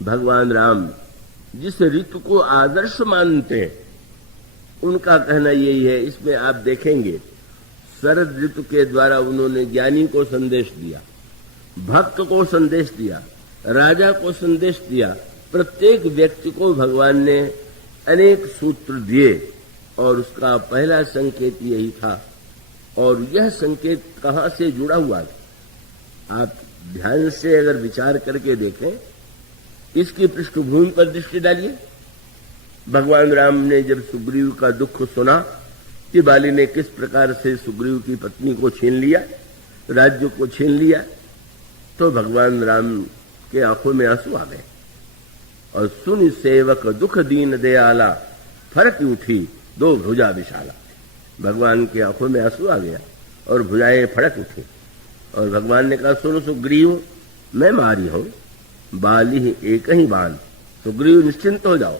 भगवान राम जिस ऋतु को आदर्श मानते हैं उनका कहना यही है। इसमें आप देखेंगे शरद ऋतु के द्वारा उन्होंने ज्ञानी को संदेश दिया, भक्त को संदेश दिया, राजा को संदेश दिया। प्रत्येक व्यक्ति को भगवान ने अनेक सूत्र दिए और उसका पहला संकेत यही था। और यह संकेत कहाँ से जुड़ा हुआ था, आप ध्यान से अगर विचार करके देखें, इसकी पृष्ठभूमि पर दृष्टि डालिए। भगवान राम ने जब सुग्रीव का दुख सुना कि बाली ने किस प्रकार से सुग्रीव की पत्नी को छीन लिया, राज्य को छीन लिया, तो भगवान राम के आंखों में आंसू आ गए और सुन सेवक दुख दीन दयाला फरक उठी दो भुजा विशाला। भगवान के आंखों में आंसू आ गया और भुजाएं फड़क उठी और भगवान ने कहा, सुनो सुग्रीव, मैं मारी हूं, बाली ही एक ही बाण, सुग्रीव निश्चिंत हो जाओ,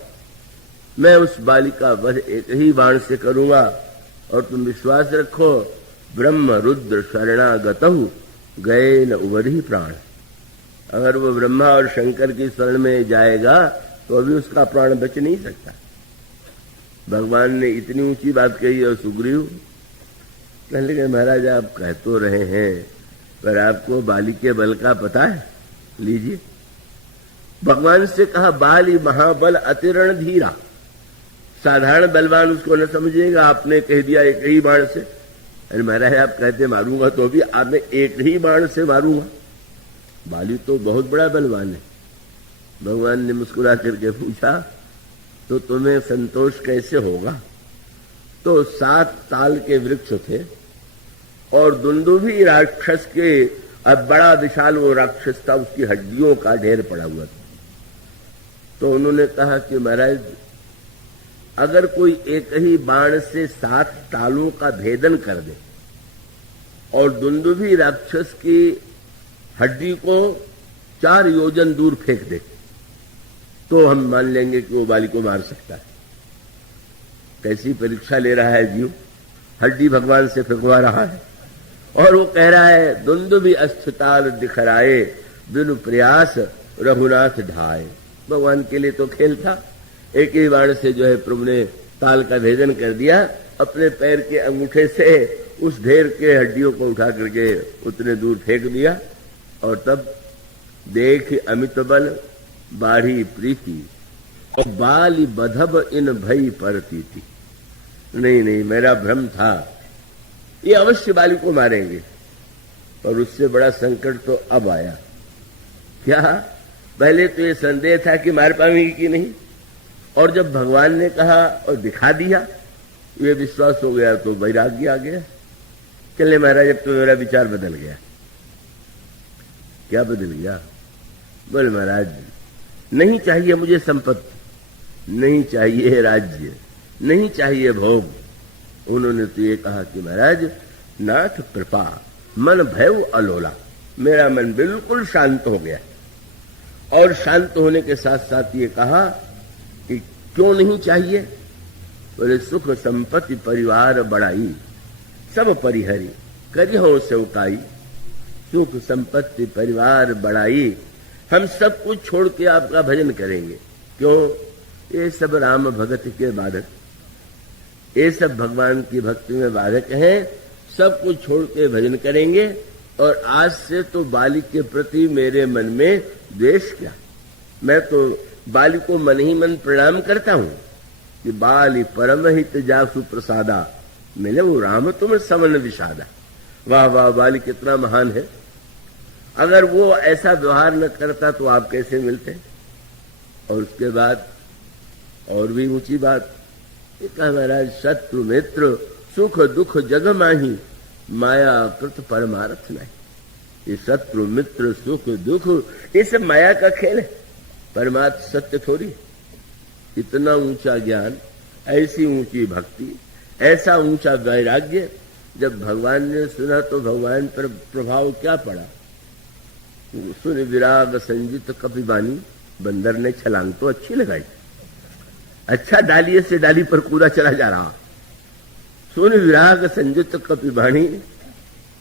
मैं उस बाली का वध एक ही बाण से करूंगा और तुम विश्वास रखो, ब्रह्म रुद्र शरणागतहु गए न उबरी प्राण। अगर वो ब्रह्मा और शंकर की शरण में जाएगा तो अभी उसका प्राण बच नहीं सकता। भगवान ने इतनी ऊंची बात कही और सुग्रीव कहने लगे, महाराज आप कह तो रहे हैं पर आपको बाली के बल का पता है? लीजिए, भगवान से कहा, बाली महाबल अतिरण धीरा। साधारण बलवान उसको न समझेगा, आपने कह दिया एक ही बाण से। अरे महाराज आप कहते मारूंगा तो भी आपने एक ही बाण से मारूंगा, बाली तो बहुत बड़ा बलवान है। भगवान ने मुस्कुरा करके पूछा, तो तुम्हें संतोष कैसे होगा? तो 7 ताल के वृक्ष थे और दुंदुभी राक्षस के, अब बड़ा विशाल वो राक्षस था, उसकी हड्डियों का ढेर पड़ा हुआ था। तो उन्होंने कहा कि महाराज अगर कोई एक ही बाण से 7 तालों का भेदन कर दे और दुंदुभी राक्षस की हड्डी को 4 योजन दूर फेंक दे तो हम मान लेंगे कि वो बाली को मार सकता है। कैसी परीक्षा ले रहा है जीव, हड्डी भगवान से फेंकवा रहा है और वो कह रहा है, दुंदुभी अस्थिताल दिखराए बिनु प्रयास रघुनाथ ढाए। भगवान के लिए तो खेल था, एक ही बाण से जो है प्रभु ने ताल का भेदन कर दिया, अपने पैर के अंगूठे से उस ढेर के हड्डियों को उठा करके उतने दूर फेंक दिया। और तब देख अमित बल बाढ़ी प्रीति और बाली बधब इन भई परती थी। नहीं, मेरा भ्रम था, ये अवश्य बाली को मारेंगे। और उससे बड़ा संकट तो अब आया। क्या? पहले तो ये संदेह था कि मार पाएंगे कि नहीं, और जब भगवान ने कहा और दिखा दिया, ये विश्वास हो गया तो वैराग्य आ गया। चले महाराज अब तो मेरा विचार बदल गया। क्या बदल गया? बोले महाराज नहीं चाहिए मुझे संपत्ति, नहीं चाहिए राज्य, नहीं चाहिए भोग। उन्होंने तो ये कहा कि महाराज नाथ कृपा मन भय अलोला, मेरा मन बिल्कुल शांत हो गया। और शांत होने के साथ साथ ये कहा कि क्यों नहीं चाहिए? बोले सुख संपत्ति परिवार बढ़ाई सब परिहरी करिहो सेवकाई। सुख संपत्ति परिवार बढ़ाई, हम सब कुछ छोड़ के आपका भजन करेंगे। क्यों? ये सब राम भगत के बाधक, ये सब भगवान की भक्ति में बाधक है। सब कुछ छोड़ के भजन करेंगे। और आज से तो बाली के प्रति मेरे मन में द्वेष क्या, मैं तो बाली को मन ही मन प्रणाम करता हूं कि बाली परम हित जासु प्रसादा, मिले वो राम तुम समन विषादा। वाह वाह, बाली कितना महान है। अगर वो ऐसा व्यवहार न करता तो आप कैसे मिलते? और उसके बाद और भी ऊंची बात, कहा महाराज शत्रु मित्र सुख दुख जग माही, माया कृत परमार्थ नहीं। ये शत्रु मित्र सुख दुख ये सब माया का खेल है, परमार्थ सत्य थोड़ी। इतना ऊंचा ज्ञान, ऐसी ऊंची भक्ति, ऐसा ऊंचा वैराग्य जब भगवान ने सुना तो भगवान पर प्रभाव क्या पड़ा? सुन विराग संजित कपिबानी, बंदर ने छलांग तो अच्छी लगाई, अच्छा डालिए से डाली पर कूदा चला जा रहा। सुन विराग संजित कपिबानी,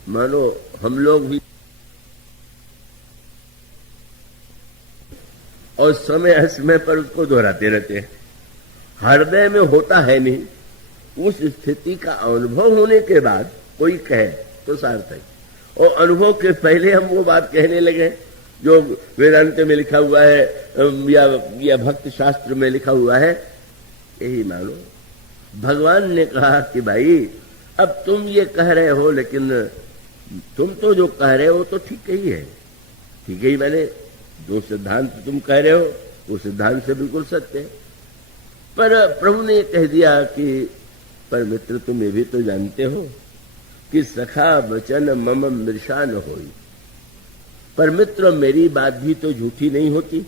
मानो हम लोग भी और समय समय पर उसको दोहराते रहते हैं। हृदय में होता है नहीं, उस स्थिति का अनुभव होने के बाद कोई कहे तो सार्थक, और अनुभव के पहले हम वो बात कहने लगे जो वेदांत में लिखा हुआ है या भक्त शास्त्र में लिखा हुआ है, यही मानो। भगवान ने कहा कि भाई अब तुम ये कह रहे हो, लेकिन तुम तो जो कह रहे हो तो ठीक ही है, ठीक ही, मैंने जो सिद्धांत तुम कह रहे हो वो सिद्धांत से बिल्कुल सत्य है। पर प्रभु ने कह दिया कि पर मित्र तुम ये भी तो जानते हो कि सखा वचन मम मृषा न होई, पर मित्र मेरी बात भी तो झूठी नहीं होती।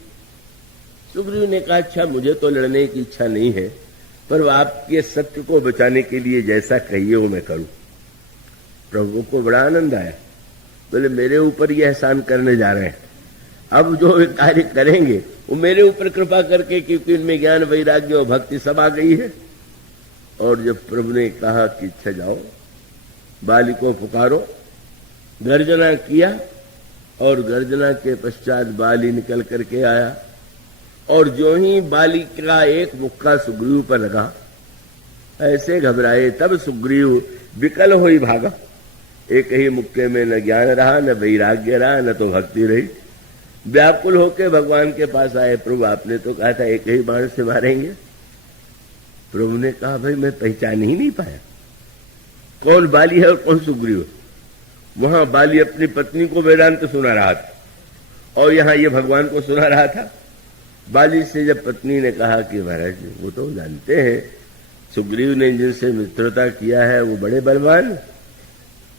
सुग्रीव ने कहा अच्छा मुझे तो लड़ने की इच्छा नहीं है, पर आपके सत्य को बचाने के लिए जैसा कहिए वो मैं करूं। प्रभु को बड़ा आनंद आया, बोले मेरे ऊपर ये एहसान करने जा रहे हैं, अब जो कार्य करेंगे वो मेरे ऊपर कृपा करके, क्योंकि इनमें ज्ञान वैराग्य और भक्ति सब आ गई है। और जब प्रभु ने कहा कि अच्छा जाओ बाली को पुकारो, गर्जना किया और गर्जना के पश्चात बाली निकल करके आया, और जो ही बाली का एक मुक्का सुग्रीव पर लगा, ऐसे घबराए तब सुग्रीव विकल होई भागा। एक ही मुक्के में न ज्ञान रहा, न वैराग्य रहा, न तो भक्ति रही। व्याकुल होकर भगवान के पास आए, प्रभु आपने तो कहा था एक ही बाण से मारेंगे। प्रभु ने कहा भाई मैं पहचान ही नहीं पाया कौन बाली है और कौन सुग्रीव। वहां बाली अपनी पत्नी को वेदांत सुना रहा था और यहां ये भगवान को सुना रहा था। बाली से जब पत्नी ने कहा कि महाराज वो तो जानते हैं सुग्रीव ने जिनसे मित्रता किया है वो बड़े बलवान,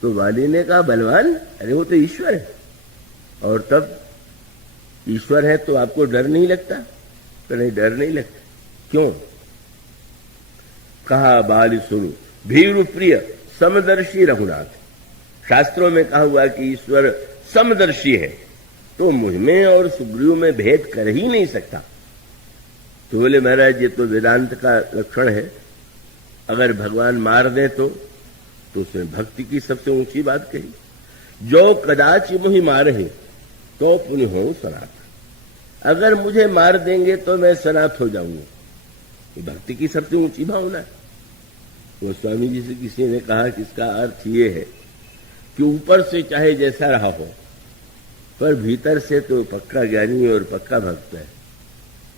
तो बाली ने कहा बलवान, अरे वो तो ईश्वर है। और तब ईश्वर है तो आपको डर नहीं लगता? तो नहीं, डर नहीं लगता। क्यों? कहा बाली सुनो भीरु प्रिय समदर्शी रघुनाथ। शास्त्रों में कहा हुआ कि ईश्वर समदर्शी है, तो मुझ में और सुग्रीव में भेद कर ही नहीं सकता। तो बोले महाराज ये तो वेदांत का लक्षण है, अगर भगवान मार दे तो उसने भक्ति की सबसे ऊंची बात कही। जो कदाच मुझे मारे तो पुण्य हो सनात, अगर मुझे मार देंगे तो मैं सनात हो जाऊंगा। ये भक्ति की सबसे ऊंची भावना है। तो स्वामी जी से किसी ने कहा कि इसका अर्थ ये है कि ऊपर से चाहे जैसा रहा हो, पर भीतर से तो पक्का ज्ञानी और पक्का भक्त है।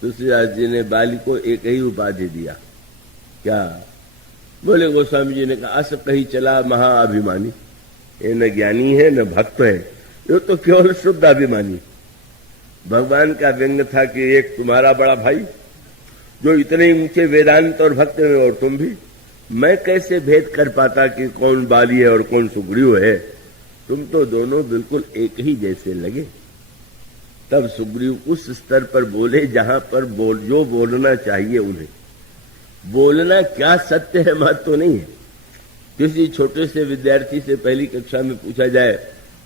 तुलसीदास जी ने बाली को एक ही उपाधि दिया, क्या? बोले गोस्वामी जी ने कहा अस कही चला महाअभिमानी। ये न ज्ञानी है न भक्त है, ये तो केवल शुद्ध अभिमानी। भगवान का व्यंग था कि एक तुम्हारा बड़ा भाई जो इतने ऊंचे वेदांत और भक्त में, और तुम भी, मैं कैसे भेद कर पाता कि कौन बाली है और कौन सुग्रीव है? तुम तो दोनों बिल्कुल एक ही जैसे लगे। तब सुग्रीव उस स्तर पर बोले जहां पर जो बोलना चाहिए उन्हें। बोलना क्या सत्य है बात तो नहीं है। किसी छोटे से विद्यार्थी से पहली कक्षा में पूछा जाए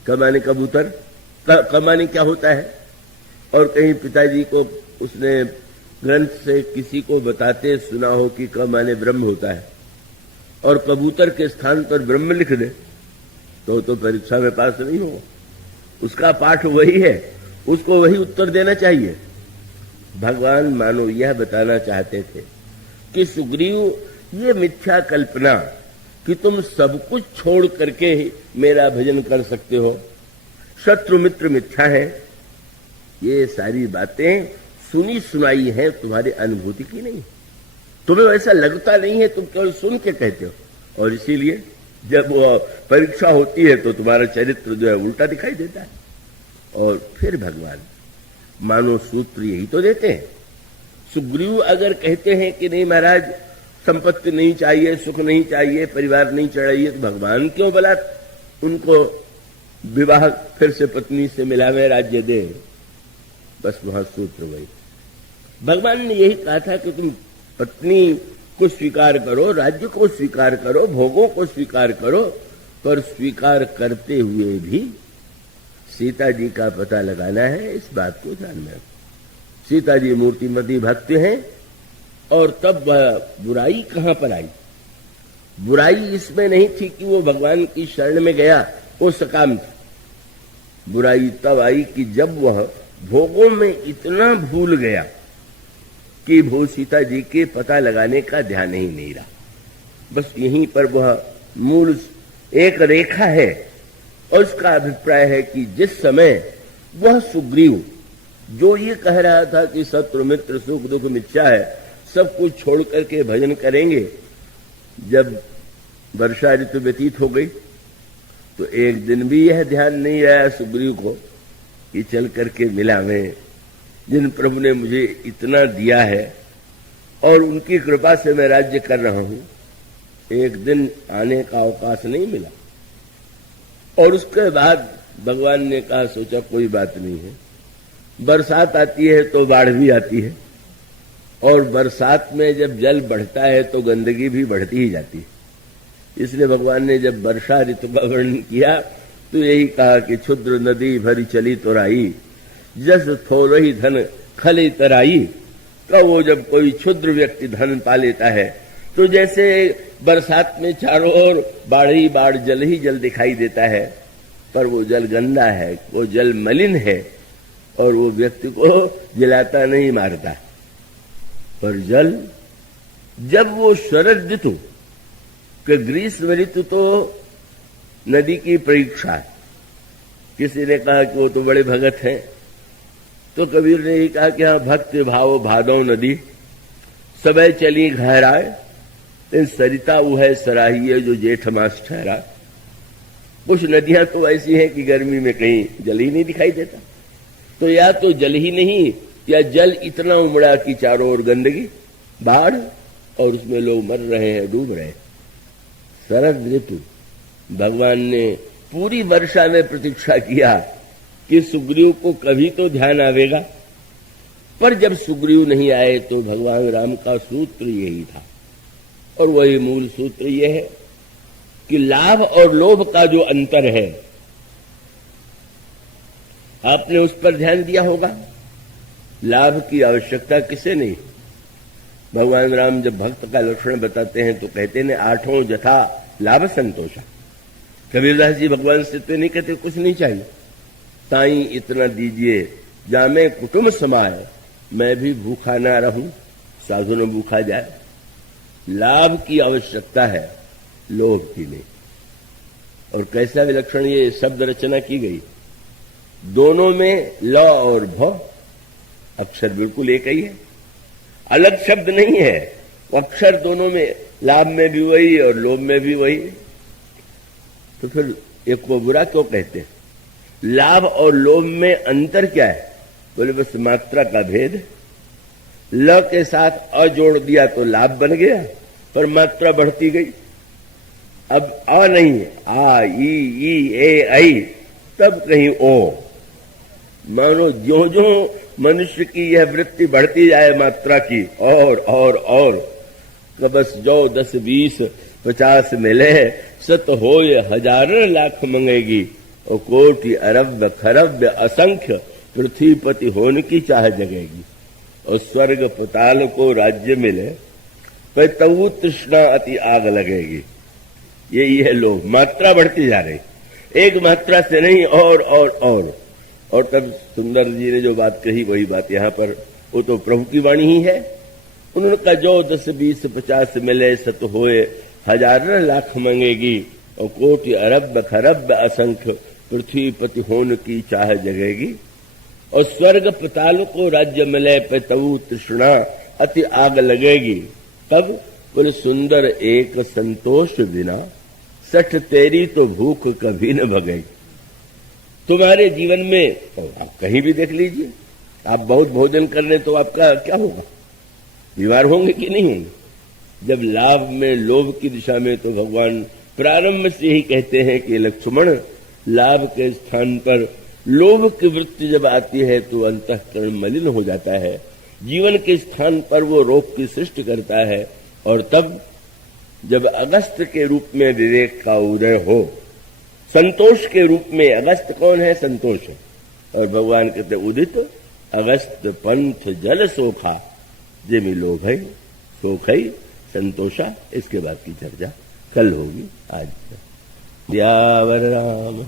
कमाने कबूतर, कमाने क्या होता है, और कहीं पिताजी को उसने ग्रंथ से किसी को बताते सुना हो कि कमाने ब्रह्म होता है, और कबूतर के स्थान पर ब्रह्म लिख दे तो परीक्षा में पास नहीं होगा। उसका पाठ वही है, उसको वही उत्तर देना चाहिए। भगवान मानो यह बताना चाहते थे कि सुग्रीव ये मिथ्या कल्पना कि तुम सब कुछ छोड़ करके मेरा भजन कर सकते हो, शत्रु मित्र मिथ्या है, ये सारी बातें सुनी सुनाई है, तुम्हारी अनुभूति की नहीं। तुम्हें ऐसा लगता नहीं है, तुम केवल सुन के कहते हो, और इसीलिए जब वो परीक्षा होती है तो तुम्हारा चरित्र जो है उल्टा दिखाई देता है। और फिर भगवान मानो सूत्र यही तो देते हैं। सुग्रीव अगर कहते हैं कि नहीं महाराज संपत्ति नहीं चाहिए, सुख नहीं चाहिए, परिवार नहीं चाहिए, तो भगवान क्यों भला उनको विवाह फिर से पत्नी से मिलावे, राज्य दे? बस वहां सूत्र वही। भगवान ने यही कहा था कि तुम पत्नी को स्वीकार करो, राज्य को स्वीकार करो, भोगों को स्वीकार करो, पर स्वीकार करते हुए भी सीता जी का पता लगाना है, इस बात को जानना है। सीता जी मूर्तिमती भक्त हैं, और तब बुराई कहां पर आई? बुराई इसमें नहीं थी कि वो भगवान की शरण में गया, वो सकाम था। बुराई तब आई कि जब वह भोगों में इतना भूल गया कि भू सीता जी के पता लगाने का ध्यान ही नहीं रहा। बस यहीं पर वह मूल एक रेखा है और उसका अभिप्राय है कि जिस समय वह सुग्रीव जो ये कह रहा था कि शत्रु मित्र सुख दुख मिथ्या है, सब कुछ छोड़ करके भजन करेंगे, जब वर्षा ऋतु व्यतीत हो गई तो एक दिन भी यह ध्यान नहीं आया सुग्रीव को कि चल करके मिला मैं, जिन प्रभु ने मुझे इतना दिया है और उनकी कृपा से मैं राज्य कर रहा हूं, एक दिन आने का अवकाश नहीं मिला। और उसके बाद भगवान ने कहा, सोचा कोई बात नहीं है, बरसात आती है तो बाढ़ भी आती है, और बरसात में जब जल बढ़ता है तो गंदगी भी बढ़ती ही जाती है। इसलिए भगवान ने जब वर्षा ऋतु का वर्णन किया तो यही कहा कि क्षुद्र नदी भरी चली तोराई, जस थोरही धन खली तराई। का वो जब कोई क्षुद्र व्यक्ति धन पा लेता है तो जैसे बरसात में चारों ओर बाढ़ ही बाढ़, जल ही जल दिखाई देता है, पर वो जल गंदा है, वो जल मलिन है और वो व्यक्ति को जलाता नहीं, मारता। पर जल जब वो शरद ऋतु कि ग्रीष्म ऋतु तो नदी की परीक्षा है। किसी ने कहा कि वो तो बड़े भगत हैं, तो कबीर ने ही कहा कि हाँ, भक्त भाव भादौ नदी सबे चली घहराए, सरिता वो है सराही जो जेठ मास ठहरा। कुछ नदियां तो ऐसी हैं कि गर्मी में कहीं जल ही नहीं दिखाई देता, तो या तो जल ही नहीं या जल इतना उमड़ा कि चारों ओर गंदगी, बाढ़, और उसमें लोग मर रहे हैं, डूब रहे हैं। शरद ऋतु भगवान ने पूरी वर्षा में प्रतीक्षा किया कि सुग्रीव को कभी तो ध्यान आवेगा, पर जब सुग्रीव नहीं आए तो भगवान राम का सूत्र यही था, और वही मूल सूत्र यह है कि लाभ और लोभ का जो अंतर है, आपने उस पर ध्यान दिया होगा। लाभ की आवश्यकता किसे नहीं। भगवान राम जब भक्त का लक्षण बताते हैं तो कहते हैं आठों जथा लाभ संतोषा। कबीरदास जी भगवान से तो नहीं कहते कुछ नहीं चाहिए, ताई इतना दीजिए जामे कुटुंब समाए, मैं भी भूखा ना रहूं, साधु न भूखा जाए। लाभ की आवश्यकता है, लोभ की नहीं। और कैसा विलक्षण ये शब्द रचना की गई, दोनों में ल और भ अक्षर बिल्कुल एक ही है, अलग शब्द नहीं है। अक्षर दोनों में, लाभ में भी वही और लोभ में भी वही, तो फिर एक को बुरा क्यों कहते हैं? लाभ और लोभ में अंतर क्या है? बोले बस मात्रा का भेद। ल के साथ अ जोड़ दिया तो लाभ बन गया, पर मात्रा बढ़ती गई। अब अ नहीं, आ ई ए आई, तब कहीं ओ। मानो ज्यो ज्यो मनुष्य की यह वृत्ति बढ़ती जाए मात्रा की, और तो बस जो 10 20 50 मिले, सत होय हजारों लाख मंगेगी, और कोटि अरब खरब असंख्य पृथ्वीपति होने की चाह जगेगी। और स्वर्ग पताल को राज्य मिले, पर तऊ तृष्णा अति आग लगेगी। यही है लोभ, मात्रा बढ़ती जा रही, एक मात्रा से नहीं, और तब सुंदर जी ने जो बात कही वही बात यहाँ पर, वो तो प्रभु की वाणी ही है। उन्होंने कहा जो 10 20 50 मिले, सत होए हजारों लाख मंगेगी, और कोटि अरब खरब असंख्य पृथ्वीपति होने की चाह जगेगी। और स्वर्ग पताल को राज्य मिले, पे तऊ तृष्णा अति आग लगेगी। तब बोले सुंदर एक संतोष बिना, सठ तेरी तो भूख कभी न भगेगी। तुम्हारे जीवन में तो आप कहीं भी देख लीजिए, आप बहुत भोजन कर रहे तो आपका क्या होगा? बीमार होंगे कि नहीं होंगे? जब लाभ में लोभ की दिशा में, तो भगवान प्रारंभ से ही कहते हैं कि लक्ष्मण, लाभ के स्थान पर लोभ की वृत्ति जब आती है तो अंतःकरण मलिन हो जाता है, जीवन के स्थान पर वो रोग की सृष्टि करता है। और तब जब अगस्त के रूप में विवेक का उदय हो, संतोष के रूप में, अगस्त कौन है? संतोष है। और भगवान कहते उदित अगस्त पंथ जल सोखा, जेमी लोभ है सोख है संतोषा। इसके बाद की चर्चा कल होगी। आज यावर राम